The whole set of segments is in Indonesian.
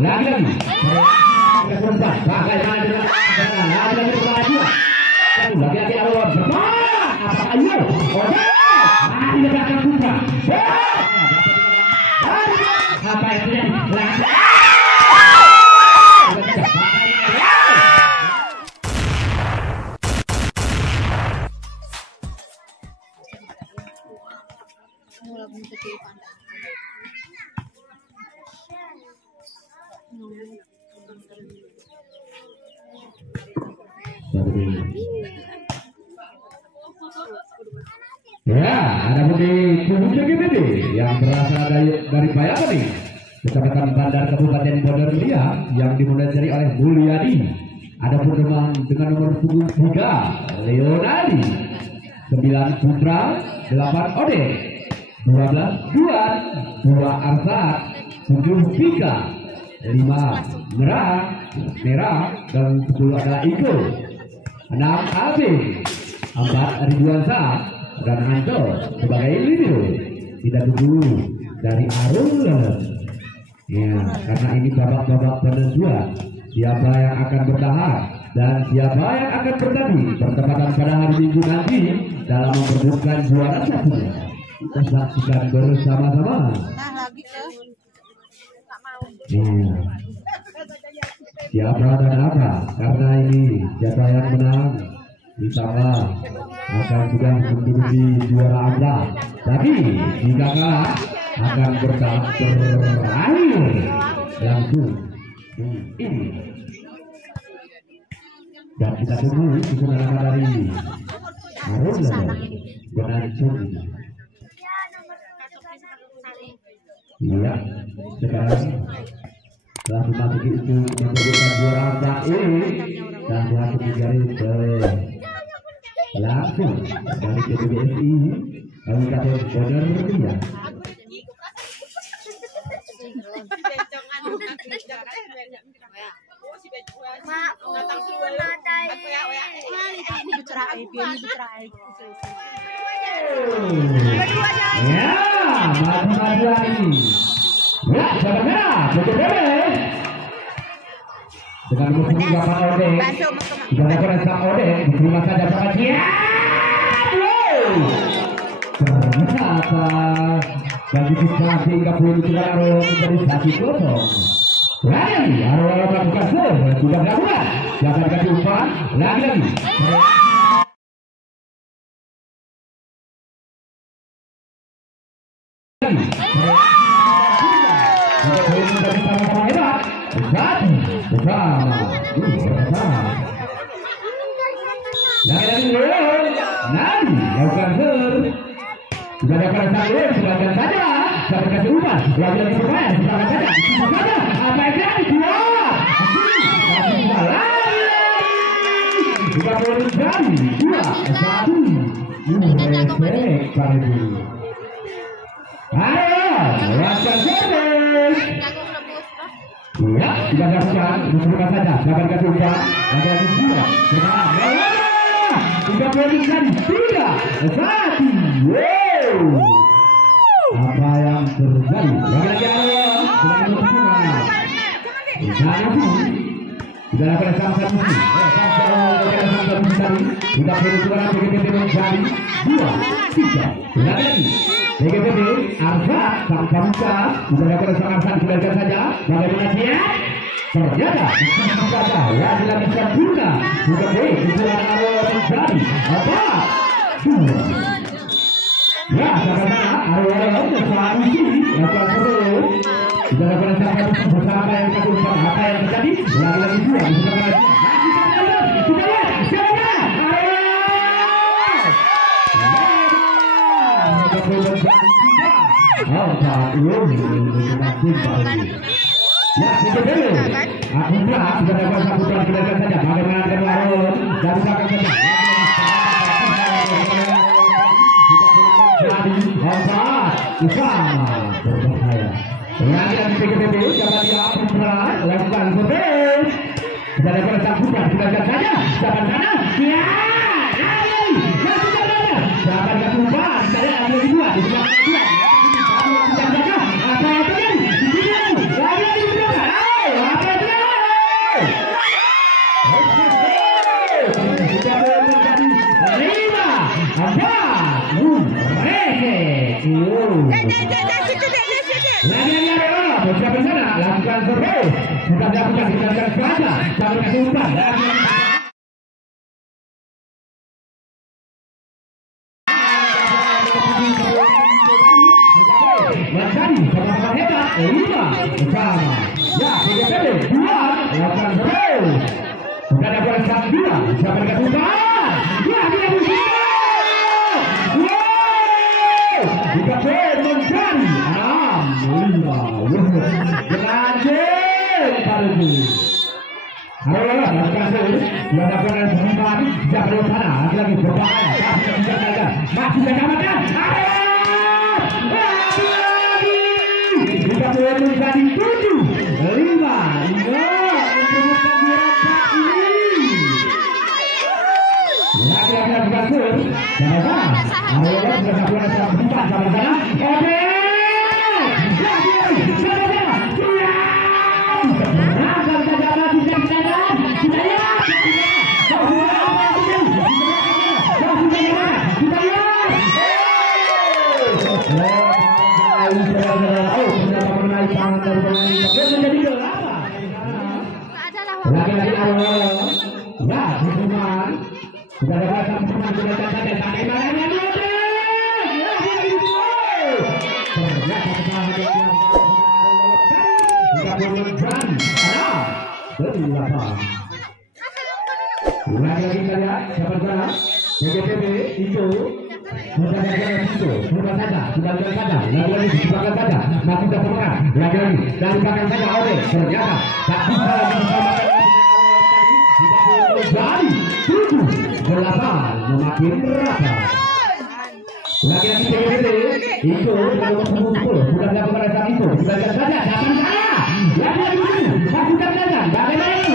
lagi-lagi. Kesempatan bagaimana dengan lagi-lagi berlanjut. Lagi-lagi awal bermain. Apa ayo? Oke. Mari kita akan buka. Apa yang terjadi? Ya, ada putih Puncak GBD yang berasal dari Bayangkari, Kecamatan Bandar Kabupaten Bondowoso yang dimonitori oleh Mulyadi. Ada pun dengan nomor punggung 3 Leonardi, 9 Putra, 8 Ode, 12 Duan, 2 Arsat, 7 Pika, 5 Merah, dan 10 adalah Iko, 6 Abing, 4 Ridwansa, dan Anto sebagai libero. Tidak tunggu dari Arul. Ya, karena ini babak-babak penentuan siapa yang akan bertahan dan siapa yang akan bertanding bertepatan pada hari Minggu nanti dalam memperebutkan juara satunya. Kita saksikan bersama-sama. Ya. Siapa dan apa? Karena ini siapa yang menang insya akan sudah menduduki juara Anda. Tapi jika kalah akan berakhir langsung ini. Dan kita tunggu kesenangan dari Arul dengan Sony. Iya, sekarang telah memasuki itu memperebutkan juara Anda ini dan langsung digaris langsung dari PBSI Kabupaten Bondowoso. Ya, maju-majuan ini. Ya, saudara, betul-betul. Dengan musim gapan Ode, sudah dapat sang Ode, diterima saja sama dia. Ternyata bagi kita hingga pun tidak Arul menjadi 1-0. Lagi Arul melakukan serve, sudah gabungan, dapat dikasih umpan, lagi-lagi. Nadi lakukan serve. Sudah dapat satu, silakan saja. Dapat kasih umpan, lagi-lagi bermain, silakan saja. Apa yang jadi dua? Sudah boleh jadi 2-1. Respect pada dulu. Ayo, lakukan serve. Ya, tidak dapat, diserahkan saja. Dapat kasih umpan, lagi-lagi 2. Sudah boleh jadi 3-1. Wow. Apa yang terjadi? Lagi-lagi sudah dapat sama-sama sudah berjuara PGPT menjadi 2-3. Lagi-lagi PGPT Arsat sang Pamuka sudah dapat sama-sama dibiarkan saja. Bagaimana dia? Ternyata lagi-lagi sempurna sudah baik kejuaraan awal menjadi 4-2. Ya, sama-sama Arul selalu lakukan terus. Sudah dapat sama-sama bersama yang satu apa yang terjadi? Lagi-lagi 2 bersama ya, betul dulu. Aku pula sudah dapat satu pukulan kedatangan saja. Bagaimana dengan Arul? Dan belakang saja. Usama berbahaya. Lagi-lagi PGPT dapat dia Putra lakukan servis. Sudah dapat sambutan, silakan saja. Dapat sana. Ya, lari. Ya sudah ada. Dapat ketumpan. Saya ambil 2 di sebelah 2. Apa yang terjadi? Lagi-lagi berdoa. lakukan servis. Sudah dilakukan saja. Jangan kasih umpan. Menjadi sama-sama hebat. 5 bersama. Ya, PGPD 2 lakukan servis. Sudah dilakukan 2. Siapa yang kasih umpan? Ya, dia bisa. Dikasih menjadi 6-5. Berlanjut pada ini. Halo, kasih. Dia lakukan sempat. Siapa di sana? Lagi berbahaya. Masih mengamankan. Dikasih menjadi 7-5. Lagi-lagi berhasil. Sama-sama. Ayo, sudah satu empat sama-sama. Oke. Lagi-lagi awal. Ya, hukuman. Sudah ada hukuman sudah sampai mana lagi kita lihat siapa sana PGPD itu sudah saja lagi-lagi dibakar saja masih tersemangat lagi-lagi dari belakang saja oke ternyata tak bisa lagi bersama dari 7-8 semakin rata lagi-lagi PGPD itu sudah dilakukan saat itu dibakar saja datang sana lagi-lagi masukkan saja lagi-lagi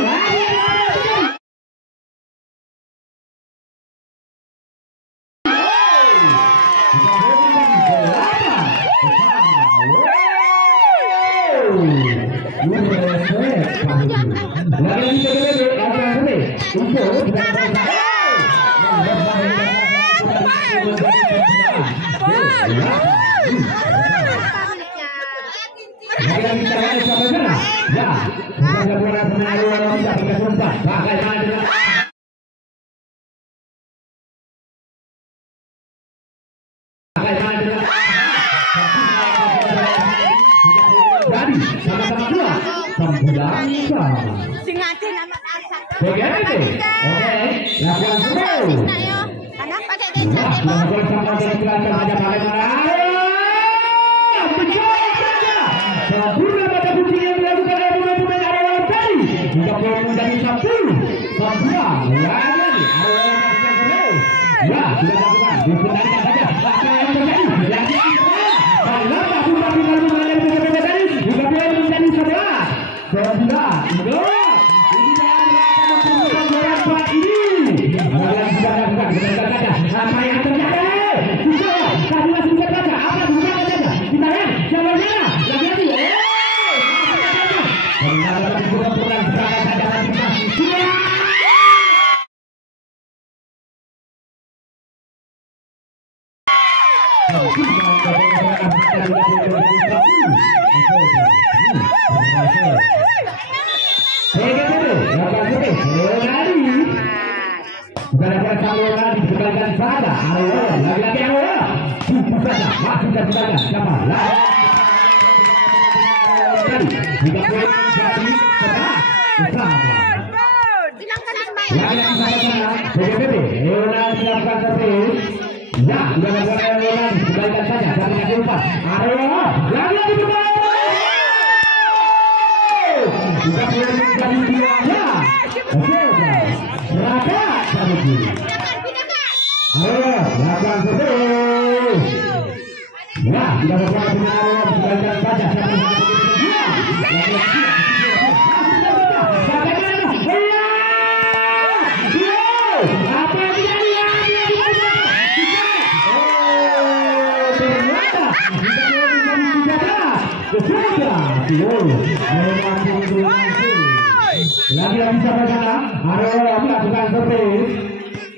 lagi-lagi sampai sana Arroyo melakukan servis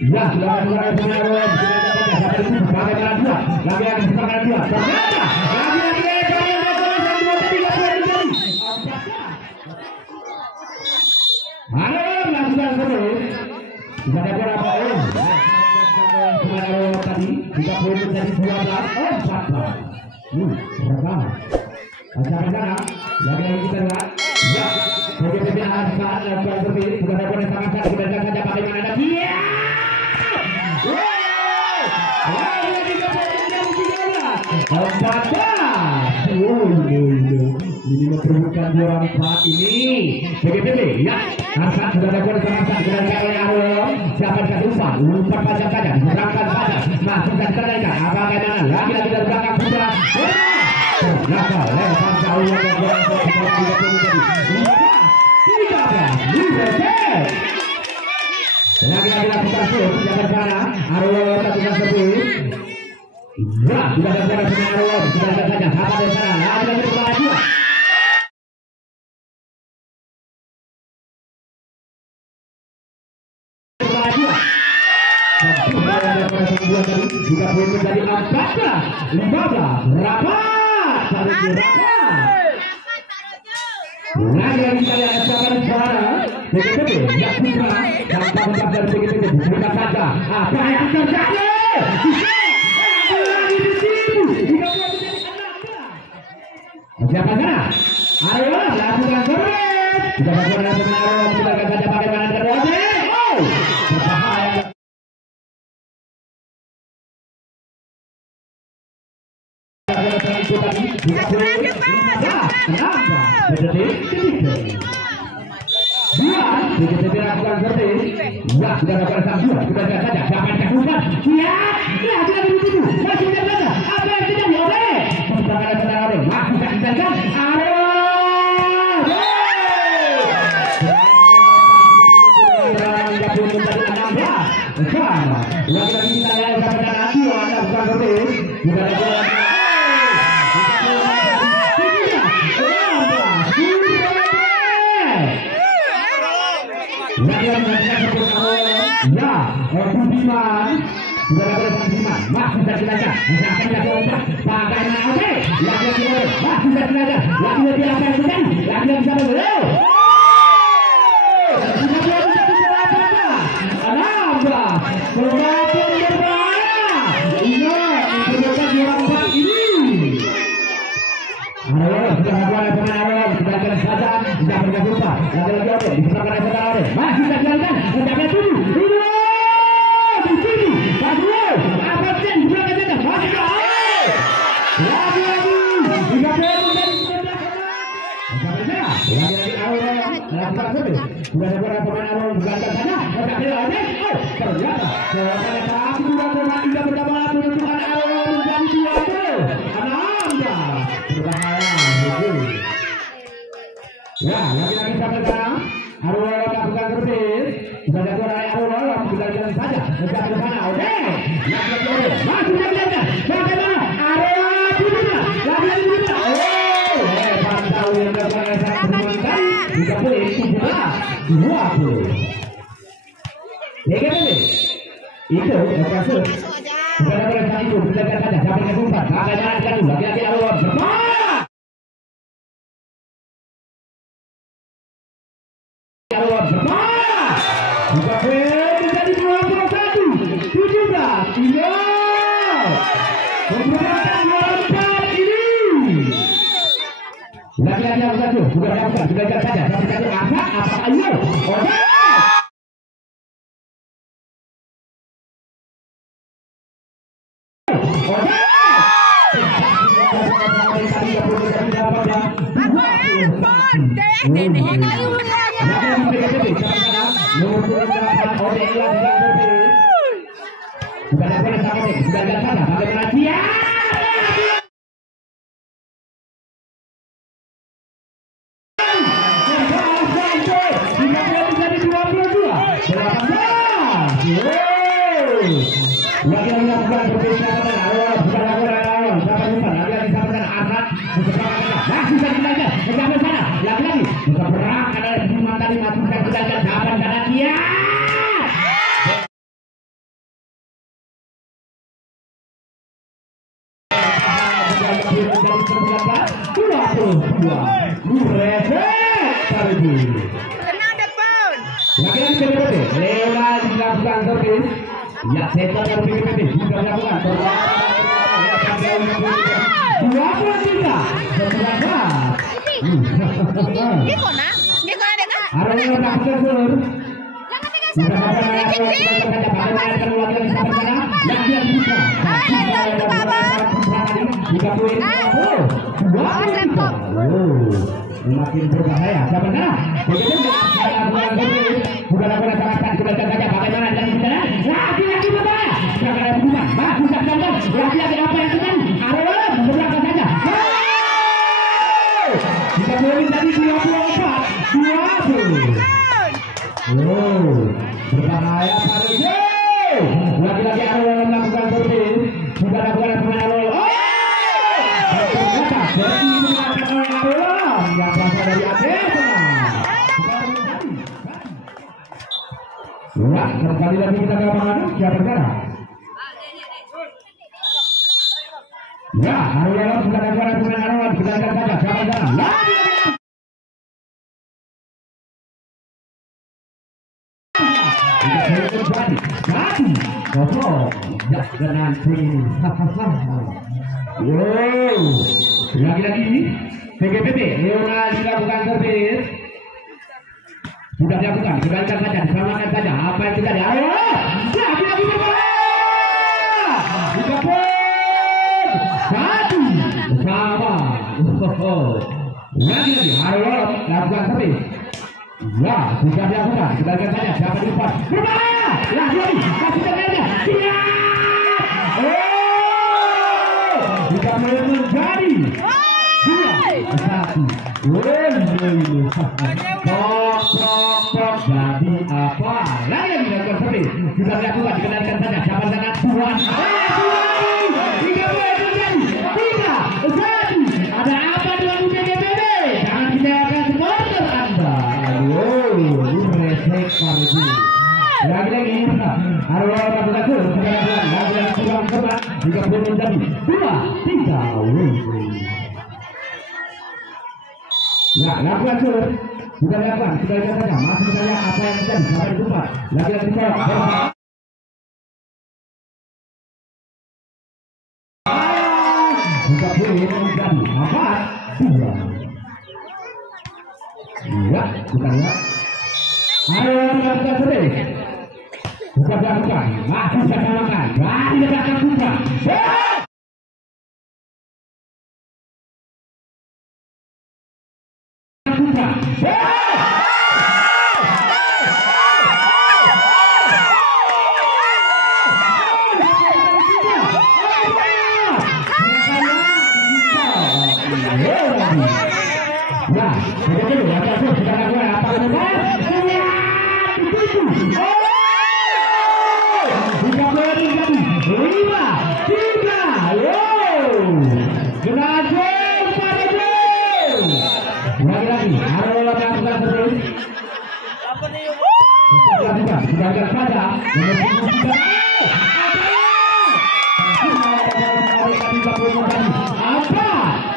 ya sudah melakukan servis lagi-lagi Sudah ada berapa tadi? 30 menjadi 12. 14. Rekam. Sampai sana. Lagi-lagi kita lihat. Ya. PGPB saat lakukan seperti sudah ada yang sangat sudah saja bagaimana ada dia. Ini memperlukan 2 orang saat ini. PGPB ya. Hasan sudah dapat sama-sama dikenalkan oleh Arul. Siapa yang umpan? Umpan panjang saja diserangkan saja. Masuk dan ternaikkan. Bagaimana? Lagi-lagi dari belakang sudah. Ternyata lempar jauh yang bergerak lagi-lagi lakukan shoot. Siapa sana? Arul lakukan sebut. Ya, sudah ada jarak dengan Arul. Sudah ada saja. Apa dari sana? Lagi-lagi berbahaya juga. Juga boleh menjadi 14, 15, rapat, tarik rapat. Lagi kita lihat eskapan suara, PGPB yang putra, tanpa mencapai PGPB, bukan saja. Apa yang terjadi? Lagi di situ, juga boleh menjadi 16. Siapa sana? Ayo lakukan servis. Sudah lakukan servis, silakan saja bagaimana terjadi. Oh, berbahaya. Budiman sudah ada Budiman masih bisa dilakukan masih akan dilakukan bagaimana oke lagi-lagi masih bisa dilakukan lagi-lagi akan terjadi lagi-lagi bisa berlalu nambah semakin berbahaya iya memperlukan 24 ini Arul sudah lakukan pemain Arul sudah akan saja tidak pernah lupa lagi-lagi oke diperlukan oleh masih bisa dilakukan mencapai 7 sudah ada beberapa pemain Arul berangkat sana ternyata sudah tidak berdamai menentukan Arul menjadi 2 berbahaya ya lagi-lagi sampai sekarang Arul lakukan servis sudah ada Arul sudah jalan saja mencapai ke sana oke masih jalan bagaimana Arul juga lagi-lagi juga pantau yang sangat bermanfaat 30 20 PGPB itu kasus sudah ada saat itu belajar saja sampai ke 4 bagaimana kan lagi-lagi Arul bermain Arul bermain juga menjadi 21 17 iya memperlukan 24 ini lagi-lagi Arul satu sudah dapat belajar saja sampai ke apa ayo oke lakukan servis. Ya, setor dari PPP sudah melakukan. 23 makin berbahaya. Siapa sana? Bukan aku rasakan kebaikan saja. Bagaimana dan bicara? Laki-laki berbahaya. Jangan ada hubungan. Bagus tak contoh. Laki-laki apa yang sedang? Arwah berangkat saja. Kita boleh tadi 24, 20. Berbahaya pada laki-laki Arwah melakukan servis. Sudah lakukan pemain Arwah. Ternyata jadi mengatakan oleh Arwah yang berasal dari Arsenal. Wah, kembali lagi kita ke lapangan. Siapa sekarang? Ya, Arwah sudah lakukan pemain Arwah. Kita saja. Siapa sekarang? Jadi kosong dengan tim lagi-lagi PGPP Leonard dilakukan servis sudah dilakukan kembalikan saja diselamatkan saja apa yang terjadi ayo lagi-lagi satu bersama lagi-lagi ayo lakukan servis. Ya, sudah dilakukan. Kembalikan saja. Siapa di depan? Berbahaya! Lagi-lagi. Kasih terkena. Siap! Kita mulai menjadi 2-1. Tok. Jadi apa? Lagi yang dilakukan servis. Sudah dilakukan. Dikendalikan saja. Siapa dengan Tuhan? Tiga boleh terjadi. 3-1. Ada apa dengan PGPP? Jangan kecewakan supporter Anda. Lagi-lagi Arwah melakukan lagi-lagi kurang cepat jika belum menjadi 2-3. Ya, lakukan sudah lakukan sudah saja masih saja apa yang terjadi sampai jumpa lagi-lagi jika boleh menjadi 4-2. Ya, kita lihat. Ayo melakukan servis. Bukan dilakukan. Masih bisa dilakukan. Dari belakang buka. Buka. Ya, begitu ya, sudah lakukan apa yang lagi-lagi Arwah melakukan servis. Sudah saja. Apa?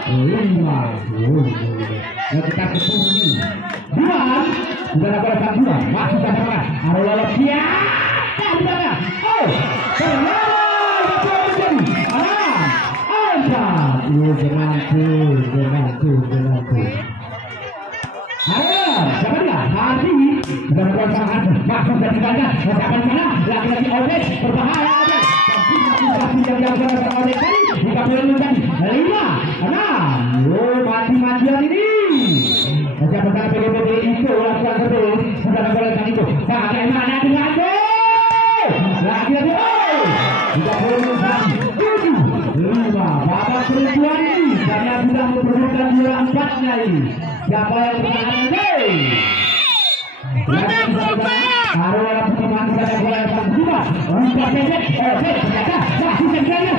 5. Kita ketemu 2. Sudah dapat 2. Masih dapat. Arwah siap. Ayo, siapa dia? Hadi sudah berpasangan, masuk dari sana, sampai sana, lagi-lagi Odek berbahaya Odek. Tapi yang dilakukan Odek tadi, jika boleh menjadi 5-6. Mati-matian ini. Siapa benar PGPP itu lakukan terus, sudah lakukan itu. Bagaimana dengan itu? Lagi-lagi jika boleh menjadi 7-5. Babak kedua ini karena sudah memperebutkan juara 4-nya ini. Siapa yang bertahan ini? Arwah pertemuan pada bola yang kedua. Untuk pendek, ternyata masih terjadi.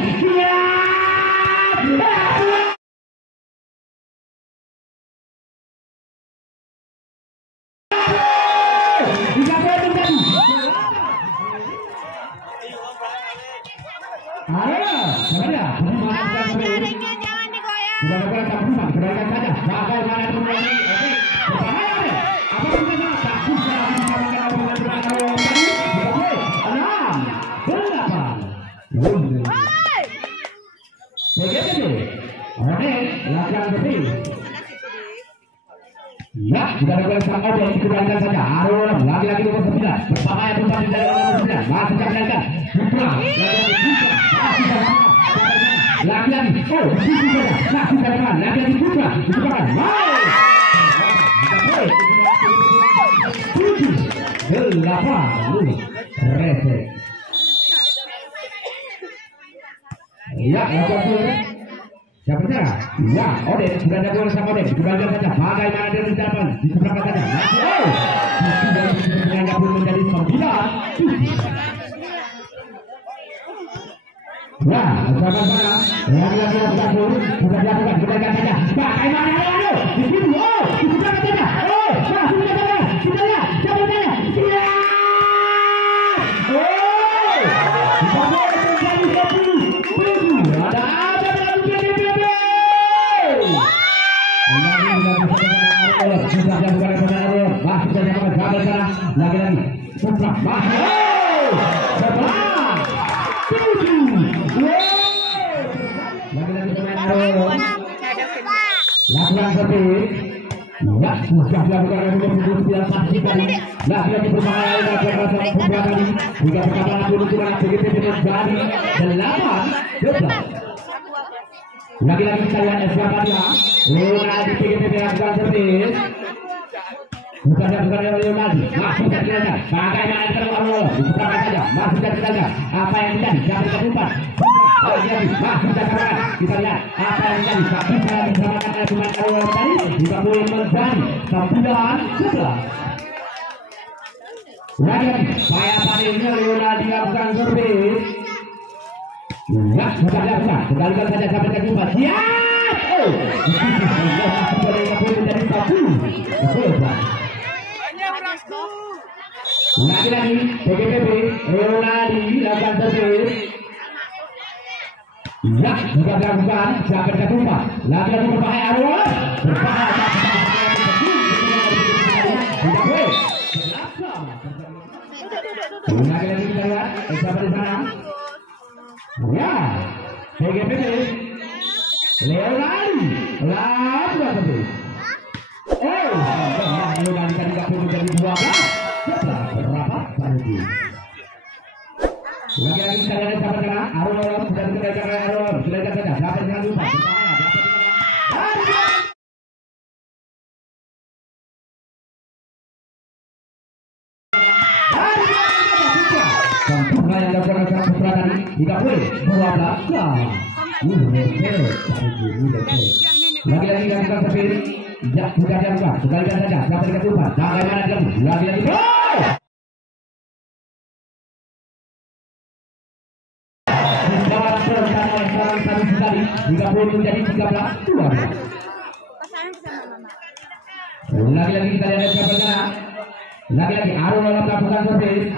oleh sang Oden dikembalikan saja. Arul lagi-lagi nomor 9 berbahaya kembali dari nomor 9 masih terjaga Putra lagi-lagi oh masih terjaga lagi-lagi Putra dikembalikan Resek. Ya, siapa cara? Ya, Oden sudah ada gol sama Oden. Dikembalikan saja. Bagaimana dia mencapai di seberang saja. Sudah pun menjadi 9. Ya, sama-sama. Lagi-lagi sudah dilakukan. Dikembalikan saja. Bagaimana? Aduh, di situ. Oh, di seberang saja. Oh, sudah saja. Kita lihat. Siapa saja? Siap. Lagi-lagi Putra lagi-lagi pemain Arul lakukan seperti ya sudah dilakukan oleh pemain pastikan lagi-lagi berbahaya lagi-lagi pembuatan hingga perkataan penuntunan begitu menjadi 8-12 lagi-lagi kita lihat Eswapadia di PGPP lakukan seperti bukan Leonardo masih terjaga bagaimana terlalu dibuka saja masih terjaga apa yang terjadi jangan terlupa masih terjaga kita lihat apa yang terjadi tapi saya diselamatkan oleh pemain Arul tadi juga boleh menjadi 9-11 lagi saya tadinya Leonardo dilakukan servis ya sudah dilakukan kembalikan saja sampai terjumpa siap boleh menjadi 1-11 lagi-lagi PGPP Leonardo lakukan servis ya sudah dilakukan sampai terjumpa lagi-lagi berbahaya Arul berbahaya tidak boleh lagi-lagi kita lihat siapa di sana ya PGPP Leonardo lakukan servis Leonardo tidak perlu menjadi 12 berapa lagi kita lihat siapa kena Arul sudah dikembalikan oleh Arul sudah saja dapat dengan lupa sempurna yang dilakukan oleh sang Putra tadi tidak boleh 12 lagi-lagi dilakukan seperti ya sudah dilakukan kembalikan saja dapat dengan lupa bagaimana lagi-lagi jika boleh menjadi 13-12 lagi-lagi kita lihat siapa sana lagi-lagi Arul dalam melakukan servis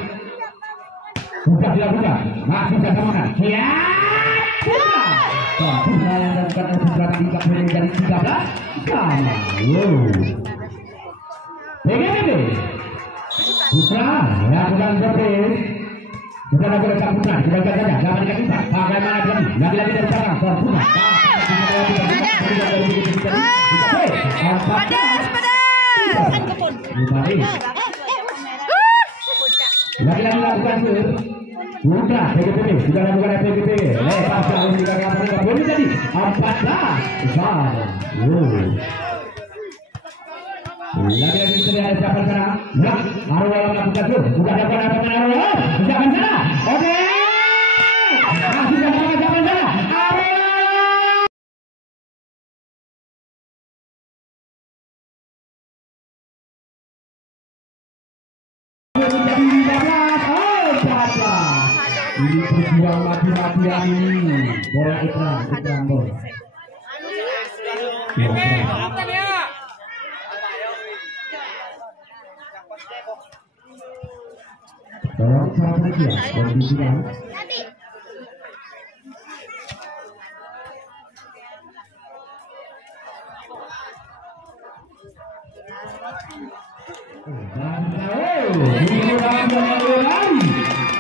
sudah dilakukan masih disamakan siap Putra yang dilakukan oleh Putra jika boleh menjadi 13 sama PGPP Putra melakukan servis sudah lakukan sang Putra dikembalikan saja dapat dikasih bagaimana lagi-lagi dari belakang Putra lagi-lagi lakukan Putra PGPP sudah lakukan PGPP lepas jauh juga tidak boleh jadi 14 lagi-lagi kita lihat siapa sana ya Arul melakukan sudah dapat Arul jangan sana oke masih jangan sana Arul ini berjuang mati-matian ini bola iklan bola tolong salah saja kondisinya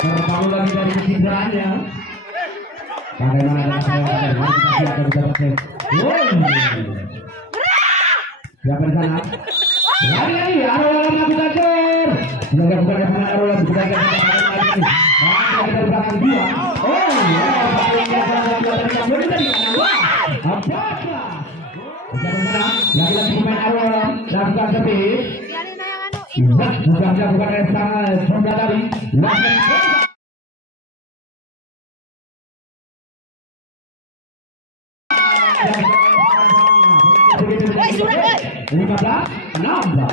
terbangun lagi dari kecidraannya bagaimana siapa di sana Lagi Arwala melakukan gol. Semoga bukan pemain Arwala bukan kita belakang dia. Oh, lagi-lagi pemain Arwala lakukan servis. Bukan restart sudah tadi. Lima belas, 16.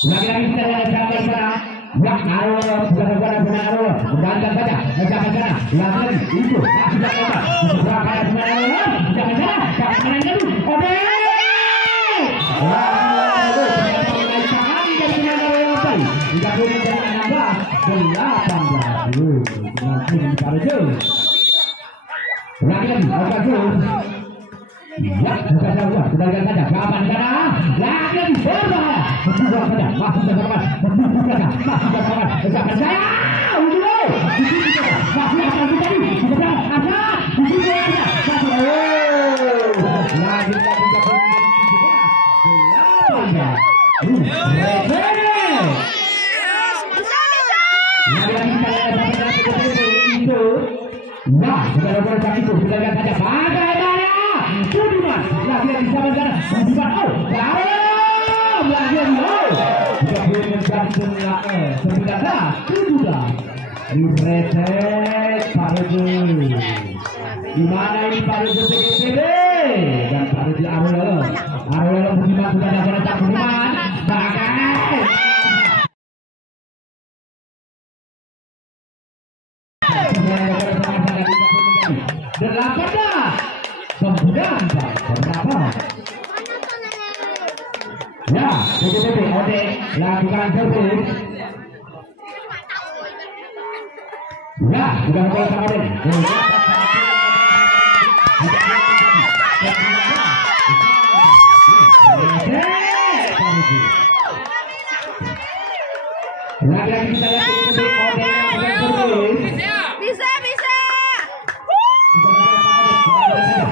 Lagi-lagi kita lihat sampai sana. Ya, Arwala bukan Arwala. Bergantian saja. Sampai sana. Lagi itu. Sudah kalah. Sudah kalah pemain Arwala. Jangan salah. Kanan dulu. Oke. Tidak boleh dengan 16, 18. Lagi-lagi. Ya, sudah kembalikan saja. Kapan sana? Lagi berbahaya. Berbuang saja. Masuk ke depan. Berbuang saja. Masuk ke depan. Jangan saya. Udah. Masih akan terjadi. Sudah ada. Sudah ada. Lagi. Nah, sudah ada itu. Sudah lihat saja. Bagaimana? Sudiman, lagi di sana sana. Sudiman, oh, lagi sudah boleh menjadi 19, sudah direset Parejo. Di mana ini Parejo PGPD dan Parejo Arwala Budiman sudah dapat letak Budiman. Bagai. Delapan. Kemudian berapa? Ya, betul-betul. Oke, lakukan servis. Ya, sudah mulai kemarin. Lagi-lagi kita lihat betul-betul. Bisa.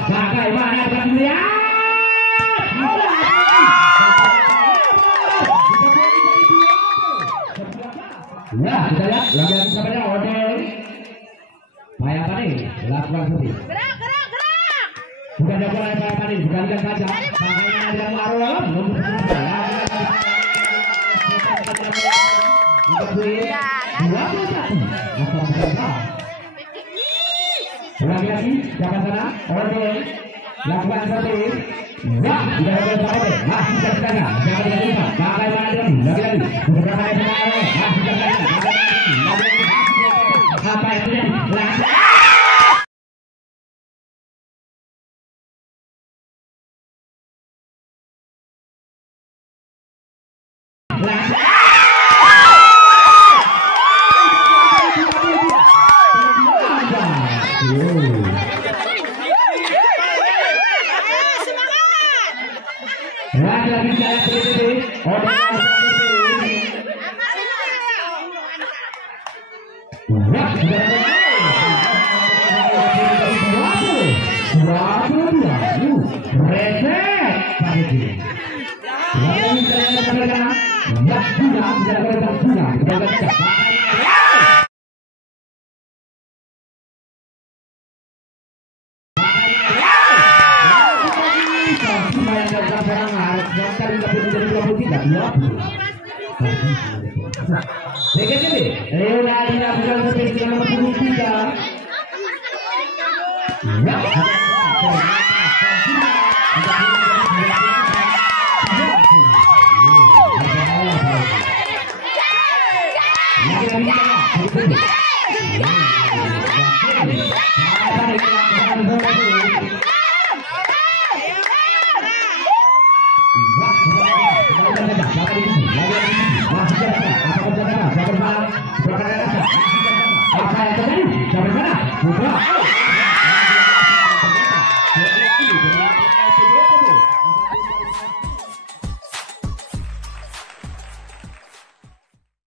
Bagaimana dia? Ya, kita lihat lagi-lagi sampai Odeng. Payah Pani lakukan seperti. Gerak. Sudah dilakukan oleh Payah Pani, dikalikan saja. Bagaimana dengan Arwala? Lagi-lagi siapa sana? Odeng lakukan seperti. Ya, sudah dilakukan sampai. Masih terjaga. Jangan dilakukan. Bagaimana dengan lagi-lagi? Beberapa yang masih terjaga. Apa yang terjadi? Lagi-lagi saya pilih Apa yang terjadi? Sampai mana? Buka.